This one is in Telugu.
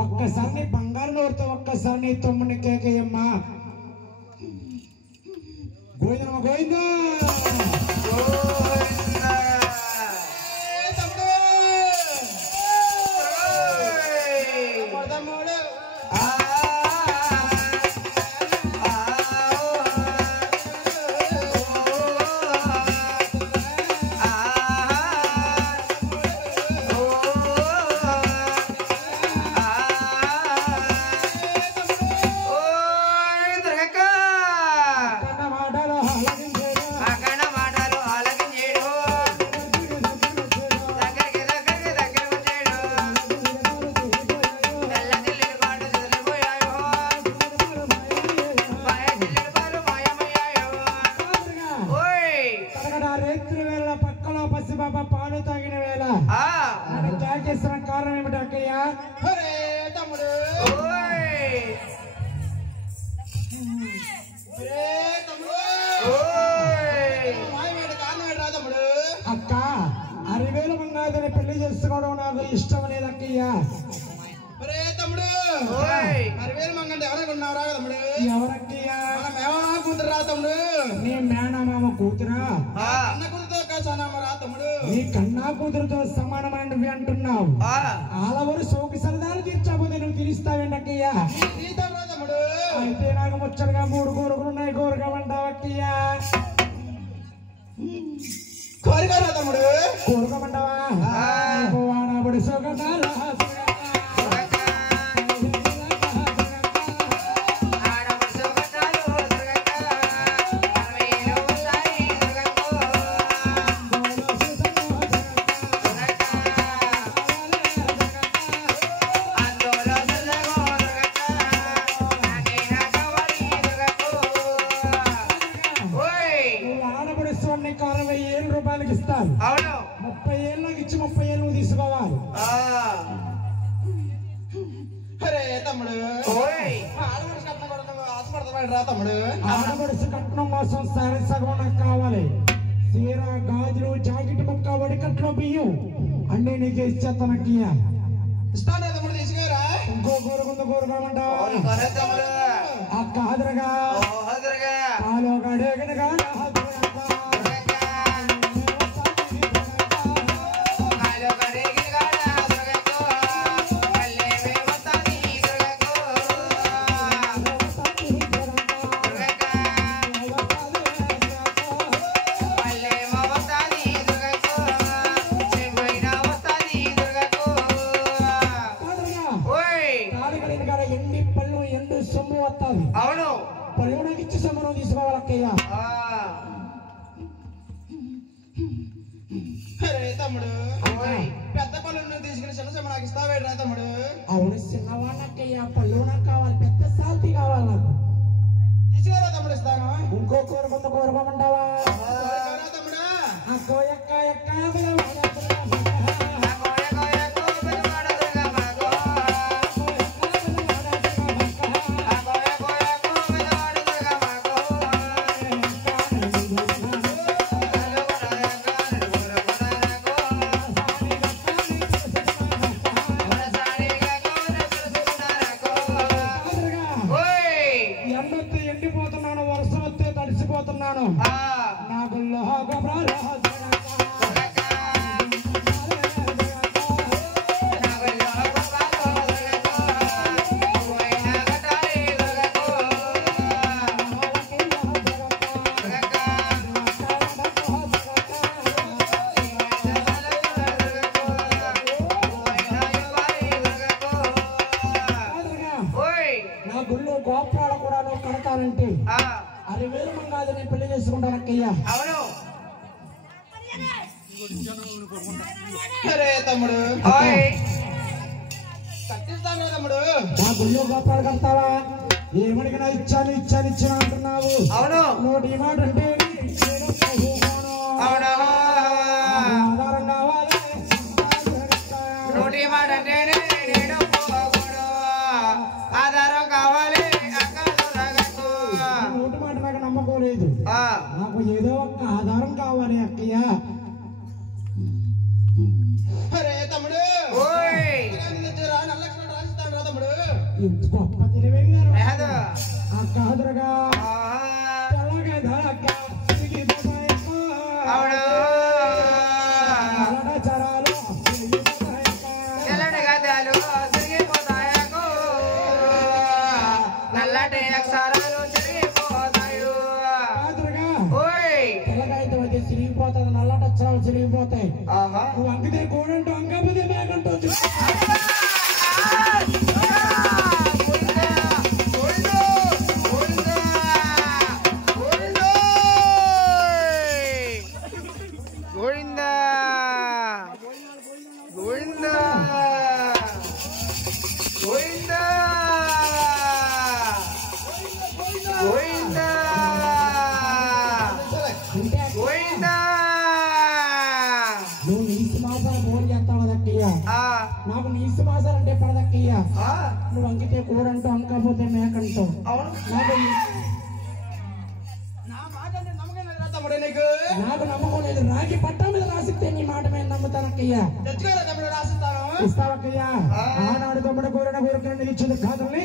ఒక్కసారి బంగారు నోరుతో ఒక్కసారి తమ్ముని కేకయ్యమ్మా గోవిందమ్మ గోవింద కారణం ఏమిటి అక్కయ్య? తమ్ముడు అక్క 60,000 మంగాదని పెళ్లి చేసుకోవడం నాకు ఇష్టం లేదు అక్కయ్య. తమ్ముడు 60,000 మంగంటే ఎవరనుకున్నావురా తమ్ముడు? ఎవరక్కయ్యా? కూతురు రా తమ్ముడు. నీ మేనమామ కూతురా? అన్న కూతురుతో రా తమ్ముడు. నీ కన్నా కూతురుతో సమానమైనవి అంటున్నావు. ఆలవరు సోకి సరదాలు తీర్చబోతే నువ్వు తీరుస్తావేంటి అక్కయ్యా? తమ్ముడు అయితే నాకు ముచ్చటగా 3 కోరికలు ఉన్నాయి. కోరికమంటావు అక్కయ్యా? కోరికరా తమ్ముడు? కోరికమంటావా? వాడబడి సోకదాలు ఇస్తాను. 30 ఏళ్ళకి ఇచ్చి 30 ఏళ్ళు నువ్వు తీసుకోవాలి. ఆడపడుచు కట్నం కోసం సరే సగం నాకు కావాలి. చీర గాజులు జాకెట్ ముక్క వడి కట్నం బియ్యం అన్నీ నీకు ఇచ్చేస్తానక్కయ్యా. ఇంకో కోరుకుంది కోరుకోమంటావు అక్క హాజరుగా కాలో గడేగనగా పల్లెకి ఇచ్చి సొమ్ము తీసుకోవాలి అక్కయ్య. తమ్ముడు పెద్ద పళ్ళు తీసుకుని చిన్న సొమ్ము నాకు ఇస్తావేరా తమ్ముడు? అవును చిన్నవాళ్ళక్కయ్య, పళ్ళు నాకు కావాలి, పెద్ద సాల్తీ కావాలి నాకు. తీసుకురా తమ్ముడు ఇస్తాను. ఇంకో కోరుకుంద కోరుకోమంటావా తమ్ముడు? ఆ కోయక్క ఎక్క ఎండిపోతున్నాను, వర్షం వస్తే తడిసిపోతున్నాను. నాకు అరివేలు మంగాదని పెళ్లి చేసుకుంటానక్కయ్యా. అవును. అరే తమ్ముడు కట్టిస్తాను తమ్ముడు. నా గుళ్ళో గోపాలు కడతావా? ఏమడిగినా ఇచ్చాను ఇచ్చాను ఇచ్చాను అంటున్నావు. అవును. నువ్వు డిమాండ్ అంటే ఆధారం కావాలి. నోటి మాట అంటేనే నేను పోకూడదు. ఆధారం కావాలి. నోటి మాట నాకు నమ్మకోలేదు. నాకు ఏదో ఒక ఆధారం కావాలి అక్కయ్య. అరే తమ్ముడు తమ్ముడు గొప్ప తెలివైన కాదు. కాదురగా చరాలు తెల్లటి గదాలు తిరిగిపోతాయకు. నల్లటి అక్షరాలు తిరిగిపోతాయు. కాదురగా ఓయ్ తెల్లగాయతో అయితే చిరిగిపోతుంది, నల్లట అక్షరాలు చిరిగిపోతాయి. ఆహా. నువ్వు అంకితే కూడంటూ అంగపోతే మేకంటూ నువ్వు నీసి మాసాలు ఫోన్ చేస్తావు కదక్కయ్యా. నాకు నీసి మాసాలు అంటే పడదక్కయ్యా. నువ్వు అంకితే కూడంటూ అంకపోతే మేకంటూ నాకు తమ్ముడు నీకు నాకు నమ్మకం లేదు. రాగి పట్టా మీద రాసిస్తే నీ మాట మీద నమ్ముతానక్కయ్యా. తెచ్చుకోరా తమ్ముడు రాసిస్తాను. ఇస్తావక్కయ్యా. ఆనాడు తమ్ముడు కోరిన కోరికలను ఇచ్చింది కాదని